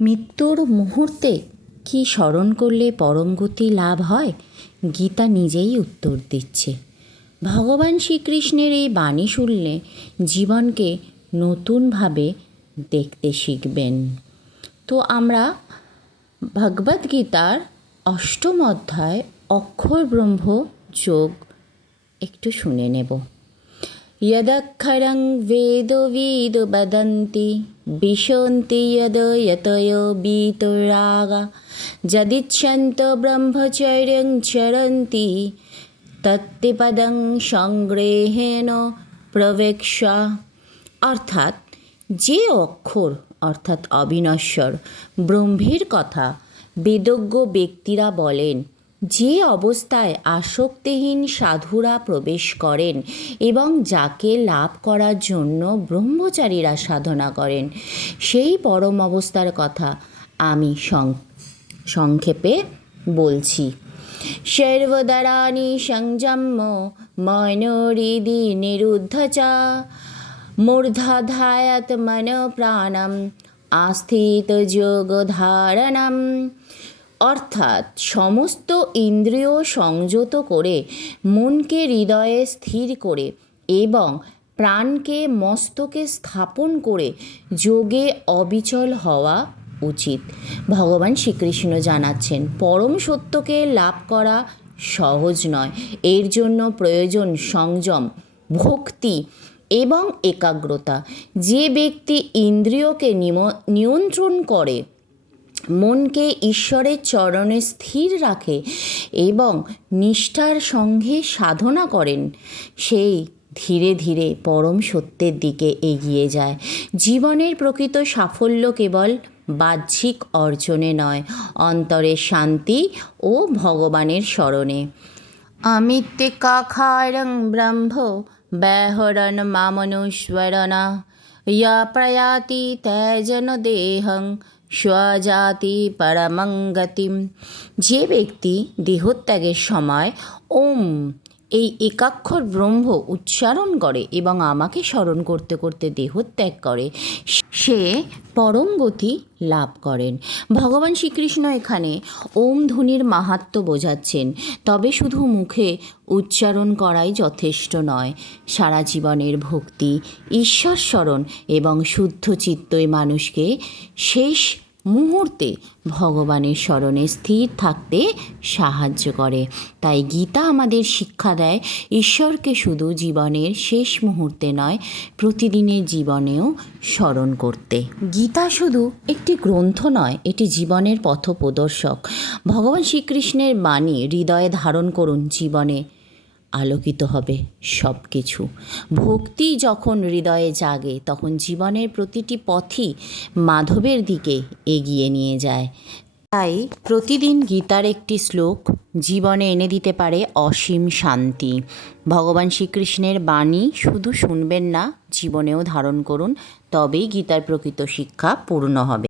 মৃত্যুর মুহূর্তে কি স্মরণ করলে পরম গতি লাভ হয়? গীতা নিজেই উত্তর দিচ্ছে। ভগবান শ্রীকৃষ্ণের এই বাণী শুনলে জীবনকে নতুনভাবে দেখতে শিখবেন। তো আমরা ভগবদ্গীতার অষ্টম অধ্যায় অক্ষর ব্রহ্ম যোগ একটু শুনে নেব। यदक्षरं वेदविदो वदन्ति विशन्ति यद यतयो वीतरागा यदिच्छन्तो ब्रह्मचर्यं चरन्ति तत्ते पदं সংগ্রহেণ প্রবেক্ষা। অর্থাৎ যে অক্ষর অর্থাৎ অবিনশ্বর ব্রহ্মের কথা বেদজ্ঞ ব্যক্তিরা বলেন, যে অবস্থায় আসক্তিহীন সাধুরা প্রবেশ করেন এবং যাকে লাভ করার জন্য ব্রহ্মচারীরা সাধনা করেন, সেই পরম অবস্থার কথা আমি সংক্ষেপে বলছি। সর্বদারানি সংযম্য মনোহৃদি নিরুদ্ধ চ মূর্ধধায়াত মন প্রাণম আস্থিত যোগ ধারণম। অর্থাৎ সমস্ত ইন্দ্রিয় সংযত করে মনকে হৃদয়ে স্থির করে এবং প্রাণকে মস্তকে স্থাপন করে যোগে অবিচল হওয়া উচিত। ভগবান শ্রীকৃষ্ণ জানাচ্ছেন, পরম সত্যকে লাভ করা সহজ নয়। এর জন্য প্রয়োজন সংযম, ভক্তি এবং একাগ্রতা। যে ব্যক্তি ইন্দ্রিয়কে নিয়ন্ত্রণ করে, মনকে ঈশ্বরের চরণে স্থির রাখে এবং নিষ্ঠার সঙ্গে সাধনা করেন, সেই ধীরে ধীরে পরম সত্যের দিকে এগিয়ে যায়। জীবনের প্রকৃত সাফল্য কেবল বাহ্যিক অর্জনে নয়, অন্তরের শান্তি ও ভগবানের স্মরণে। অমিত্যকাখারং ব্রহ্ম ব্যাহরণ মামনুস্মরণা ইয়া প্রয়াতি ত্যাজন দেহং স্বজাতি পরমং গতিম। যে ব্যক্তি দেহত্যাগের সময় ওম এই একাক্ষর ব্রহ্ম উচ্চারণ করে এবং আমাকে স্মরণ করতে করতে দেহত্যাগ করে, সে পরম গতি লাভ করেন। ভগবান শ্রীকৃষ্ণ এখানে ওম ধ্বনির মাহাত্ম্য বোঝাচ্ছেন। তবে শুধু মুখে উচ্চারণ করাই যথেষ্ট নয়। সারা জীবনের ভক্তি, ঈশ্বর স্মরণ এবং শুদ্ধ চিত্তই মানুষকে শেষ মুহূর্তে ভগবানের স্মরণে স্থির থাকতে সাহায্য করে। তাই গীতা আমাদের শিক্ষা দেয়, ঈশ্বরকে শুধু জীবনের শেষ মুহূর্তে নয়, প্রতিদিনের জীবনেও স্মরণ করতে। গীতা শুধু একটি গ্রন্থ নয়, এটি জীবনের পথপ্রদর্শক। ভগবান শ্রীকৃষ্ণের বাণী হৃদয়ে ধারণ করুন, জীবনে আলোকিত হবে সব কিছু। ভক্তি যখন হৃদয়ে জাগে, তখন জীবনের প্রতিটি পথই মাধবের দিকে এগিয়ে নিয়ে যায়। তাই প্রতিদিন গীতার একটি শ্লোক জীবনে এনে দিতে পারে অসীম শান্তি। ভগবান শ্রীকৃষ্ণের বাণী শুধু শুনবেন না, জীবনেও ধারণ করুন, তবেই গীতার প্রকৃত শিক্ষা পূর্ণ হবে।